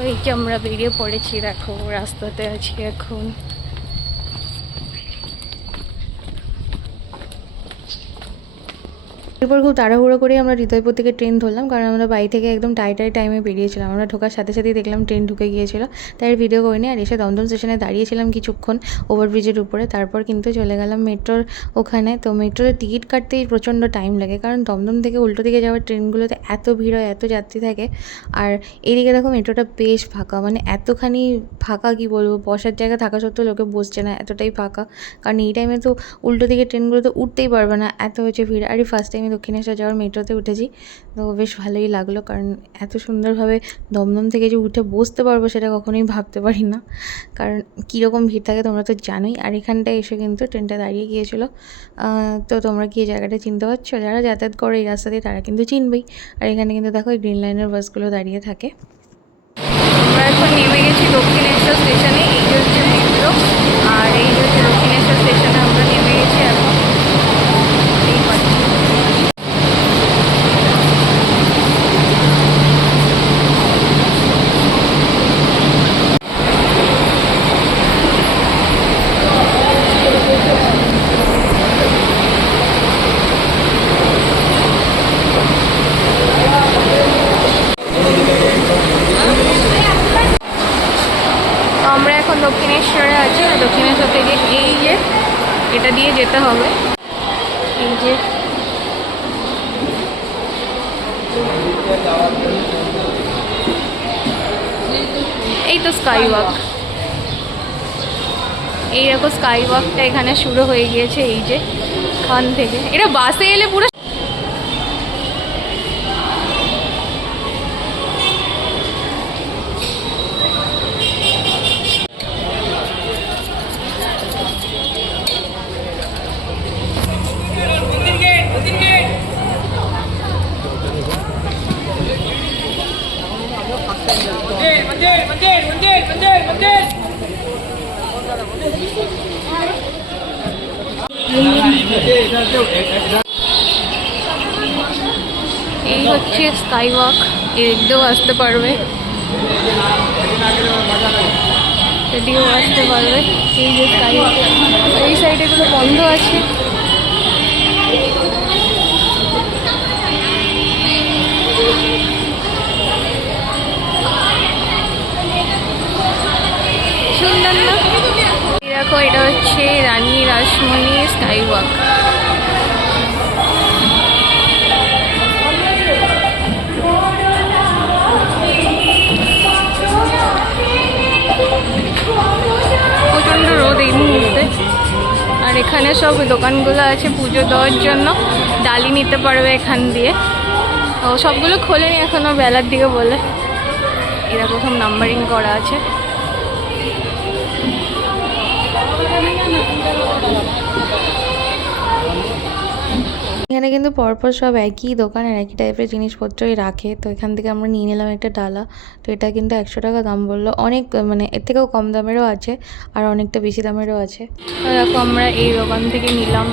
ওই যে আমরা বেরিয়ে পড়েছি, দেখো রাস্তাতে আছি এখন। এরপর খুব তাড়াহুড়ো করে আমরা হৃদয়পুর থেকে ট্রেন ধরলাম, কারণ আমরা বাড়ি থেকে একদম টাইমে বেরিয়েছিলাম। আমরা ঢোকার সাথে সাথেই দেখলাম ট্রেন ঢুকে গিয়েছিল, তাই আর ভিডিও করিনি। আর এসে দমদম স্টেশনে দাঁড়িয়েছিলাম কিছুক্ষণ ওভারব্রিজের উপরে, তারপর কিন্তু চলে গেলাম মেট্রোর ওখানে। তো মেট্রোতে টিকিট কাটতেই প্রচণ্ড টাইম লাগে, কারণ দমদম থেকে উল্টো দিকে যাওয়ার ট্রেনগুলোতে এত ভিড় হয়, এত যাত্রী থাকে। আর এদিকে দেখো মেট্রোটা বেশ ফাঁকা, মানে এতখানি ফাঁকা কি বলবো, বসার জায়গা থাকা সত্ত্বেও লোকে বসছে না, এতটাই ফাঁকা। কারণ এই টাইমে তো উল্টো দিকে ট্রেনগুলোতে উঠতেই পারবে না, এত হচ্ছে ভিড়। আর ফার্স্ট টাইমে দক্ষিণেশ্বর যাওয়ার মেট্রোতে উঠেছি, তো বেশ ভালোই লাগলো, কারণ এত সুন্দরভাবে দমদম থেকে যে উঠে বসতে পারবো সেটা কখনোই ভাবতে পারি না, কারণ কীরকম ভিড় থাকে তোমরা তো জানোই। আর এখানটায় এসে কিন্তু ট্রেনটা দাঁড়িয়ে গিয়েছিলো। তো তোমরা কি এই জায়গাটা চিনতে পারছো? যারা যাতায়াত করে এই রাস্তা দিয়ে তারা কিন্তু চিনবেই। আর এখানে কিন্তু দেখো এই গ্রিন লাইনের বাসগুলো দাঁড়িয়ে থাকে। আমরা এখন নেমে গেছি দক্ষিণেশ্বর স্টেশনে, এই যে হচ্ছে মেট্রো, আর এই যে হচ্ছে দক্ষিণেশ্বর স্টেশনে আমরা নেমে গেছি এখন। আমরা এখন দক্ষিণেশ্বরে আছি, দক্ষিণেশ্বর থেকে এই যে এটা দিয়ে যেতে হবে, এই যে এই তো স্কাই ওয়াক, এই দেখো স্কাই ওয়াকটা এখানে শুরু হয়ে গিয়েছে। এই যে খান থেকে এটা বাসে এলে পুরো এই হচ্ছে স্কাই ওয়াক, এদিক দিয়েও আসতে পারবে, এদিকেও আসতে পারবে। এই যে স্কাই ওয়াক, এই সাইডে গুলো বন্ধ আছে। সুন্দর না? দেখো এটা হচ্ছে রানী রাসমণি স্কাই ওয়াক। প্রচণ্ড রোদ এই মুহূর্তে। আর এখানে সব দোকানগুলো আছে পুজো দেওয়ার জন্য, ডালি নিতে পারবে এখান দিয়ে। ও সবগুলো খোলেনি এখনো, বেলার দিকে বলে। এরা প্রথম নাম্বারিং করা আছে। এখানে কিন্তু পরপর সব একই দোকান আর একই টাইপের জিনিসপত্রই রাখে। তো এখান থেকে আমরা নিয়ে নিলাম একটা ডালা। তো এটা কিন্তু 100 টাকা দাম বললো, অনেক মানে এর থেকেও কম দামেরও আছে আর অনেকটা বেশি দামেরও আছে। দেখো আমরা এই দোকান থেকে নিলাম।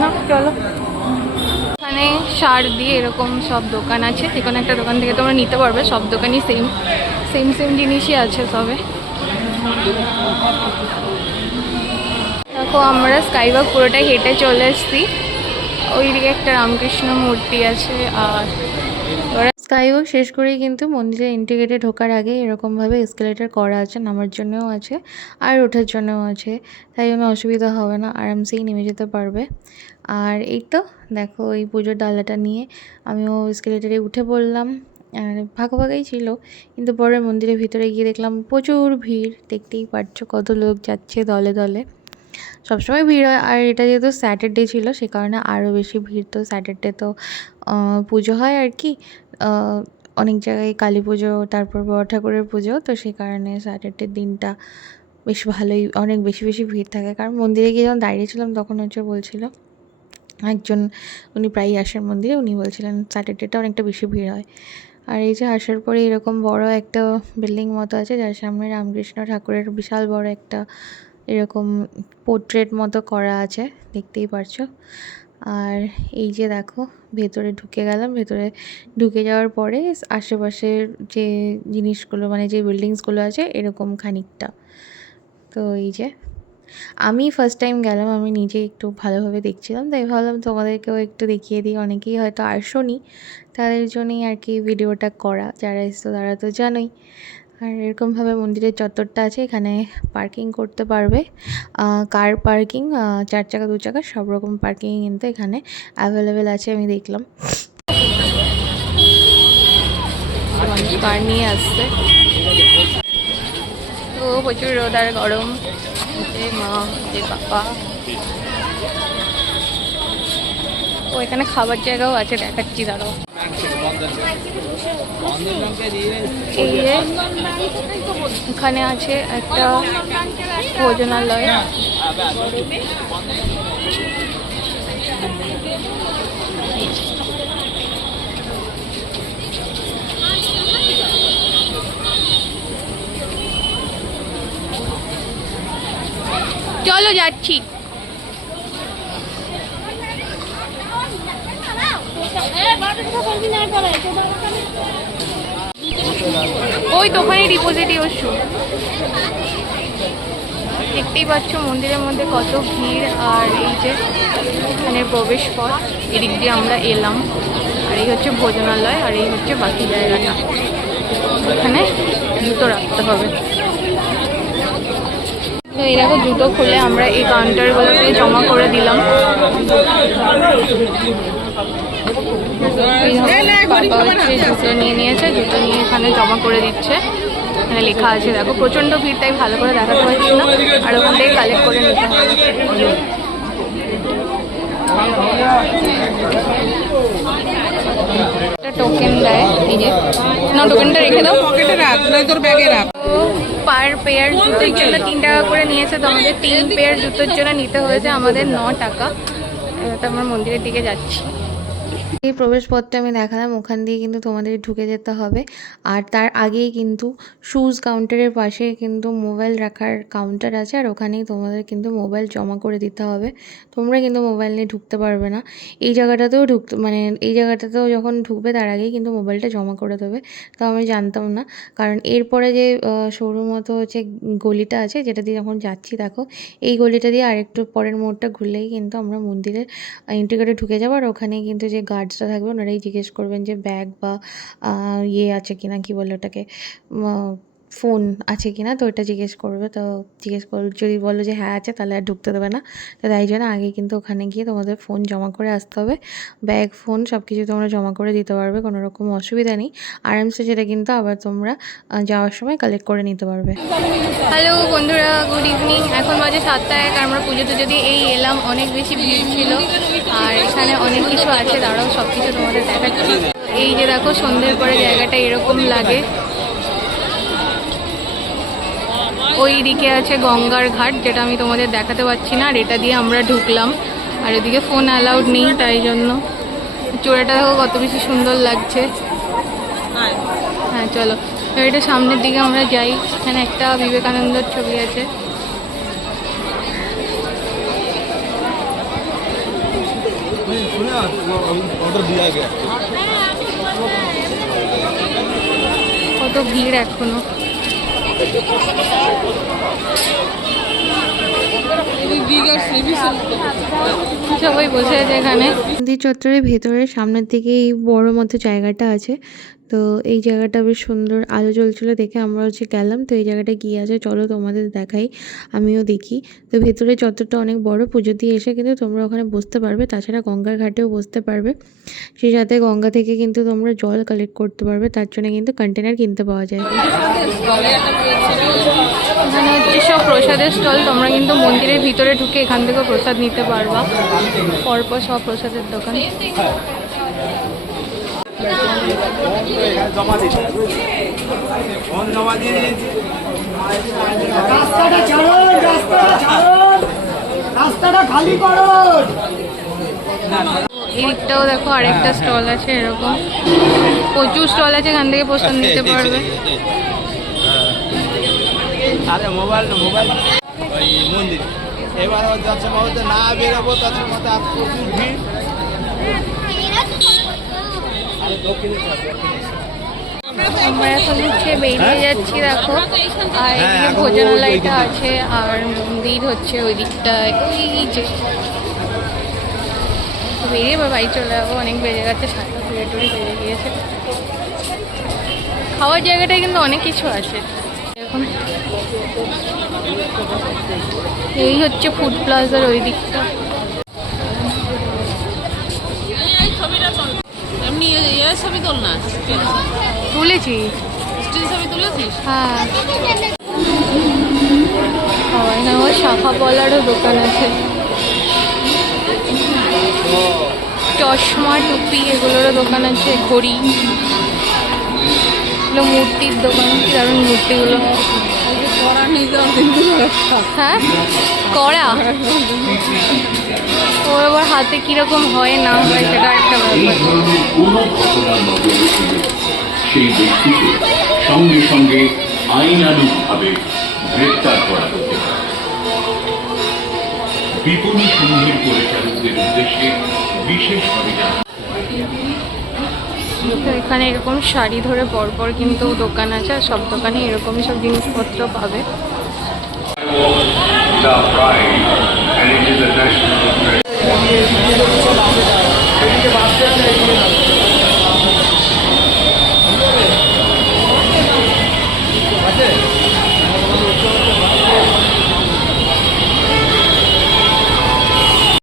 না চলো, এখানে সার দিয়ে এরকম সব দোকান আছে, যে কোনো একটা দোকান থেকে তোমরা নিতে পারবে। সব দোকানই সেম জিনিসই আছে সবে। দেখো আমরা স্কাই ওয়াক পুরোটাই হেঁটে চলে এসেছি। ওইদিকে একটা রামকৃষ্ণ মূর্তি আছে। আর স্কাই ওয়াক শেষ করেই কিন্তু মন্দিরের এন্ট্রি গেটে ঢোকার আগে এরকমভাবে এসকেলেটার করা আছে, নামার জন্যও আছে আর ওঠার জন্যও আছে, তাই জন্য অসুবিধা হবে না, আরামসেই নেমে যেতে পারবে। আর এই তো দেখো এই পুজোর ডালাটা নিয়ে আমিও এসকেলেটারে উঠে পড়লাম। আর ফাঁকাই ছিল, কিন্তু পরে মন্দিরের ভিতরে গিয়ে দেখলাম প্রচুর ভিড়, দেখতেই পাচ্ছ কত লোক যাচ্ছে দলে দলে। সবসময় ভিড় হয়, আর এটা যেহেতু স্যাটারডে ছিল সে কারণে আরও বেশি ভিড়। তো স্যাটারডে তো পুজো হয় আর কি, অনেক জায়গায় কালী পুজো, তারপর বড় ঠাকুরের পুজো, তো সেই কারণে স্যাটারডের দিনটা বেশ ভালোই, অনেক বেশি ভিড় থাকে। কারণ মন্দিরে গিয়ে যখন দাঁড়িয়েছিলাম তখন হচ্ছে বলছিল একজন, উনি প্রায়ই আসেন মন্দিরে, উনি বলছিলেন স্যাটারডেটা অনেকটা বেশি ভিড় হয়। আর এই যে আসার পরে এরকম বড় একটা বিল্ডিং মতো আছে, যার সামনে রামকৃষ্ণ ঠাকুরের বিশাল বড় একটা এরকম পোর্ট্রেট মতো করা আছে, দেখতেই পারছো। আর এই যে দেখো ভেতরে ঢুকে গেলাম। ভেতরে ঢুকে যাওয়ার পরে আশেপাশের যে জিনিসগুলো মানে যে বিল্ডিংসগুলো আছে এরকম খানিকটা। তো এই যে আমি ফার্স্ট টাইম গেলাম, আমি নিজে একটু ভালোভাবে দেখছিলাম, তাই ভাবলাম তোমাদেরকেও একটু দেখিয়ে দিই। অনেকেই হয়তো আসোনি, তাদের জন্যই আর কি ভিডিওটা করা। যারা এসছো তারা তো জানোই। আর এরকমভাবে মন্দিরের চত্বরটা আছে, এখানে পার্কিং করতে পারবে। কার পার্কিং, 4 চাকা 2 চাকা সব রকম পার্কিং কিন্তু এখানে অ্যাভেলেবেল আছে, আমি দেখলাম। কার নিয়ে আসছে তো প্রচুর রোদ আর গরম। মা যে বাবা, ও এখানে খাবার জায়গাও আছে, দেখাচ্ছি দাঁড়াও। এই যে এখানে আছে একটা ভোজনালয়। চলো যাচ্ছি। ওই তো ওখানে ডিপোজিটই ওষু, দেখতেই পাচ্ছ মন্দিরের মধ্যে কত ভিড়। আর এই যে এখানে প্রবেশ পথ, এদিক দিয়ে আমরা এলাম। আর এই হচ্ছে ভোজনালয়, আর এই হচ্ছে বাকি জায়গাটা। এখানে জুতো রাখতে হবে। তো এই দেখো জুতো খুলে আমরা এই কাউন্টারগুলোতে জমা করে দিলাম। বাবা হচ্ছে জুতো নিয়ে নিয়েছে, জুতো নিয়ে এখানে জমা করে দিচ্ছে। এখানে লেখা আছে দেখো, প্রচণ্ড ভিড় তাই ভালো করে দেখাতে পারছি না, আর ওখান থেকে কালেক্ট করে নিতে হবে। একটা টোকেন দেয়, এই যে না টোকেনটা রেখে দাও, পার পেয়ার জুতোর জন্য 3 টাকা করে নিয়েছে। তো আমাদের 3 পেয়ার জুতোর জন্য নিতে হয়েছে আমাদের 9 টাকা। এবার তো আমরা মন্দিরের দিকে যাচ্ছি। এই প্রবেশপথটা আমি দেখালাম, ওখান দিয়ে কিন্তু তোমাদের ঢুকে যেতে হবে। আর তার আগেই কিন্তু শুজ কাউন্টারের পাশে কিন্তু মোবাইল রাখার কাউন্টার আছে, আর ওখানেই তোমাদের কিন্তু মোবাইল জমা করে দিতে হবে। তোমরা কিন্তু মোবাইল নিয়ে ঢুকতে পারবে না। এই জায়গাটাতেও মানে এই জায়গাটাতেও যখন ঢুকবে তার আগেই কিন্তু মোবাইলটা জমা করে দেবে। তো আমি জানতাম না, কারণ এরপরে যে সরু মতো হচ্ছে গলিটা আছে, যেটা দিয়ে যখন যাচ্ছি দেখো, এই গলিটা দিয়ে আরেকটু পরের মোড়টা ঘুরলেই কিন্তু আমরা মন্দিরের এন্ট্রি গেটে ঢুকে যাবো। আর ওখানেই কিন্তু যে গার্ডসরা থাকবে ওনারাই জিজ্ঞেস করবেন যে ব্যাগ বা ইয়ে আছে কিনা, কি বলে ওটাকে, ফোন আছে কিনা। তো ওটা জিজ্ঞেস করবে। তো যদি বলো যে হ্যাঁ আছে, তাহলে আর ঢুকতে দেবে না। তো তাই জন্য আগে কিন্তু ওখানে গিয়ে তোমাদের ফোন জমা করে আসতে হবে। ব্যাগ ফোন সব কিছু তোমরা জমা করে দিতে পারবে, কোনো রকম অসুবিধা নেই। আরামসে সেটা কিন্তু আবার তোমরা যাওয়ার সময় কালেক্ট করে নিতে পারবে। হ্যালো বন্ধুরা, গুড ইভিনিং। এখন বাজে 7টা 1। আমরা পুজো টুজো দিয়ে এই এলাম, অনেক বেশি ভিড় ছিল। আর এখানে অনেক কিছু আছে, দাঁড়াও সব কিছু তোমাদের দেখাচ্ছি। এই যে দেখো সন্ধ্যের পরে জায়গাটা এরকম লাগে। ওই দিকে আছে গঙ্গার ঘাট, যেটা আমি তোমাদের দেখাতে পারছি না। আর এটা দিয়ে আমরা ঢুকলাম, আর এদিকে ফোন অ্যালাউড নেই, তাই জন্য। চূড়াটা দেখো কত বেশি সুন্দর লাগছে। হ্যাঁ চলো এটা সামনের দিকে আমরা যাই। এখানে একটা বিবেকানন্দর ছবি আছে। কত ভিড় এখনো। সবাই বসে আছে এখানে। মন্দির চত্বরের ভেতরের সামনের দিকে এই বড় মতো জায়গাটা আছে। তো এই জায়গাটা বেশ সুন্দর, আলো জ্বলছিল দেখে আমরা হচ্ছে গেলাম। তো এই জায়গাটা গিয়ে আছে, চলো তোমাদের দেখাই, আমিও দেখি। তো ভেতরে চত্বরটা অনেক বড়, পুজো দিয়ে এসে কিন্তু তোমরা ওখানে বসতে পারবে। তাছাড়া গঙ্গার ঘাটেও বসতে পারবে। সেই সাথে গঙ্গা থেকে কিন্তু তোমরা জল কালেক্ট করতে পারবে, তার জন্য কিন্তু কন্টেনার কিনতে পাওয়া যায়। এখানে হচ্ছে সব প্রসাদের স্টল। তোমরা কিন্তু মন্দিরের ভিতরে ঢুকে এখান থেকেও প্রসাদ নিতে পারবা। পরপর সব প্রসাদের দোকান। এই দিকটাও দেখো আরেকটা স্টল আছে, এরকম প্রচুর স্টল আছে, এখান থেকে প্রস্তুত নিতে পারবে। আরে মোবাইল ওই মন্দির এবার যাচ্ছে মধ্যে না বেরোবো তার মধ্যে আর প্রচুর ভিড়। আমরা এখন হচ্ছে বেরিয়ে যাচ্ছি দেখো, আর এদিকে ভোজনালয়টা আছে আর মন্দির হচ্ছে ওই দিকটায়, এই যে বেরিয়ে এবার বাড়ি চলে যাবো। অনেক বেজে গেছে, 7টা টুড়ি বেজে গিয়েছে। খাওয়ার জায়গাটায় কিন্তু অনেক কিছু আছে এখন। এই হচ্ছে ফুড প্লাজার ওই দিকটা। এমনি ছবি তোল না, তুলেছি, স্টিল ছবি তুলেছিস? হ্যাঁ। খাওয়াই না, ওর শাখা পলারও দোকান আছে, চশমা টুপি এগুলোরও দোকান আছে, ঘড়ি, এগুলো মূর্তির দোকান, কি দারুণ মূর্তিগুলো। করা নিয়ে যাওয়া হ্যাঁ করা, ও এবার হাতে কিরকম হয় না হয় সেটা একটা ব্যাপার। সেই ব্যক্তিকে সঙ্গে সঙ্গে আইনানুগভাবে গ্রেপ্তার করা হতে পারে। বিপণী সমূহের পরিচালকদের উদ্দেশ্যে বিশেষ অভিযান। এখানে এরকম শাড়ি ধরে পরপর কিন্তু দোকান আছে, আর সব দোকানে এরকমই সব জিনিসপত্র পাবে।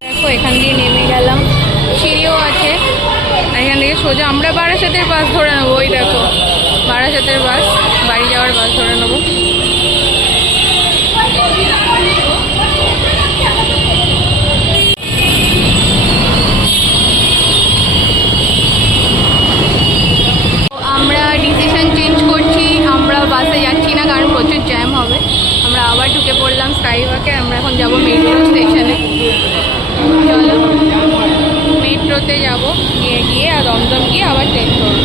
দেখো এখান দিয়ে নেমে গেলাম, সিঁড়িও আছে, এখান থেকে সোজা আমরা বারাসাতের বাস ধরে নেবো। ওই দেখো বারাসাতের বাস, বাড়ি যাওয়ার বাস ধরে নেবো। আমরা ডিসিশন চেঞ্জ করছি, আমরা বাসে যাচ্ছি না কারণ প্রচুর জ্যাম হবে। আমরা আবার ঢুকে পড়লাম স্কাইওয়াকে। আমরা এখন যাবো মেট্রো স্টেশনে। চলো মেট্রোতে যাবো, গিয়ে আর দমদম গিয়ে আবার ট্রেন ধরবো।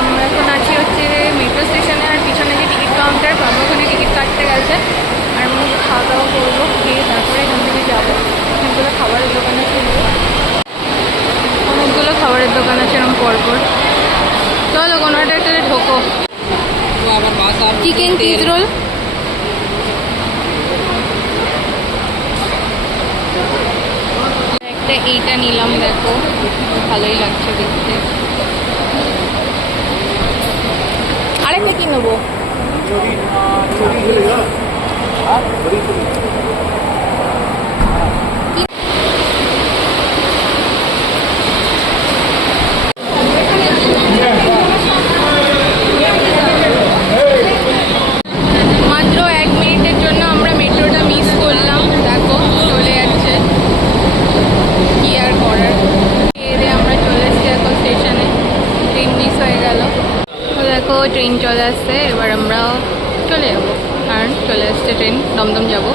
আমরা এখন আছি হচ্ছে মেট্রো স্টেশনে, আর পিছনে যে টিকিট কাউন্টার পাবো ওখানে টিকিট কাটতে গেছে। আর আমি খাওয়া দাওয়া করবো, খেয়ে তারপরে এখান থেকে যাবো। অনেকগুলো খাবারের দোকান আছে, অনেকগুলো খাবারের দোকান আছে এরকম পরপর। চলো কোনো একটা ঢোকো। আবার বাস আর চিকেন চিজ রোল, একটা এইটা নিলাম, দেখো ভালোই লাগছে দেখতে। আরেকটা কি নেবো? মাত্র 1 মিনিটের জন্য আমরা মেট্রোটা মিস করলাম, দেখো চলে যাচ্ছে, কি আর করার। এতে আমরা চলে এসেছি এখন স্টেশনে, ট্রেন মিস হয়ে গেল। তো দেখো ট্রেন চলে আসছে, এবার আমরা চলে যাবো, কারণ চলে আসছে ট্রেন, দমদম যাবো।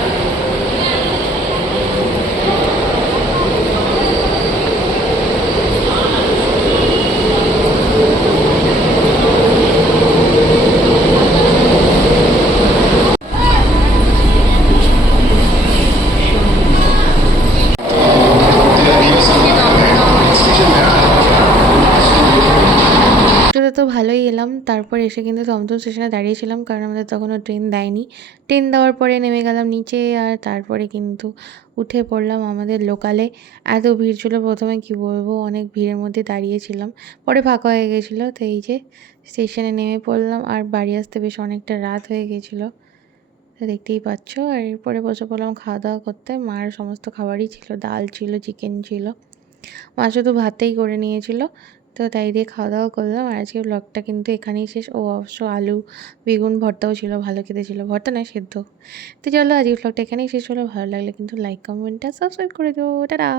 তো ভালোই এলাম। তারপর এসে কিন্তু দমদম স্টেশনে দাঁড়িয়েছিলাম, কারণ আমাদের তখনও ট্রেন দেয়নি। ট্রেন দেওয়ার পরে নেমে গেলাম নিচে, আর তারপরে কিন্তু উঠে পড়লাম আমাদের লোকালে। এত ভিড় ছিল প্রথমে, কি বলবো, অনেক ভিড়ের মধ্যে দাঁড়িয়েছিলাম, পরে ফাঁকা হয়ে গেছিলো। তো এই যে স্টেশনে নেমে পড়লাম, আর বাড়ি আসতে বেশ অনেকটা রাত হয়ে গেছিলো, তো দেখতেই পাচ্ছ। আর এরপরে বসে পড়লাম খাওয়া দাওয়া করতে। মার সমস্ত খাবারই ছিল, ডাল ছিল, চিকেন ছিল, মা শুধু ভাতেই করে নিয়েছিল। তো তাই দিয়ে খাওয়া দাওয়া করলাম। আর আজকে ব্লগটা কিন্তু এখানেই শেষ। ও অবশ্য আলু বেগুন ভর্তাও ছিল, ভালো খেতে ছিল, ভর্তা নয় সেদ্ধ। তো চলো আজকে ব্লগটা এখানেই শেষ হলো। ভালো লাগলে কিন্তু লাইক কমেন্ট আর সাবস্ক্রাইব করে দিও। টাটা।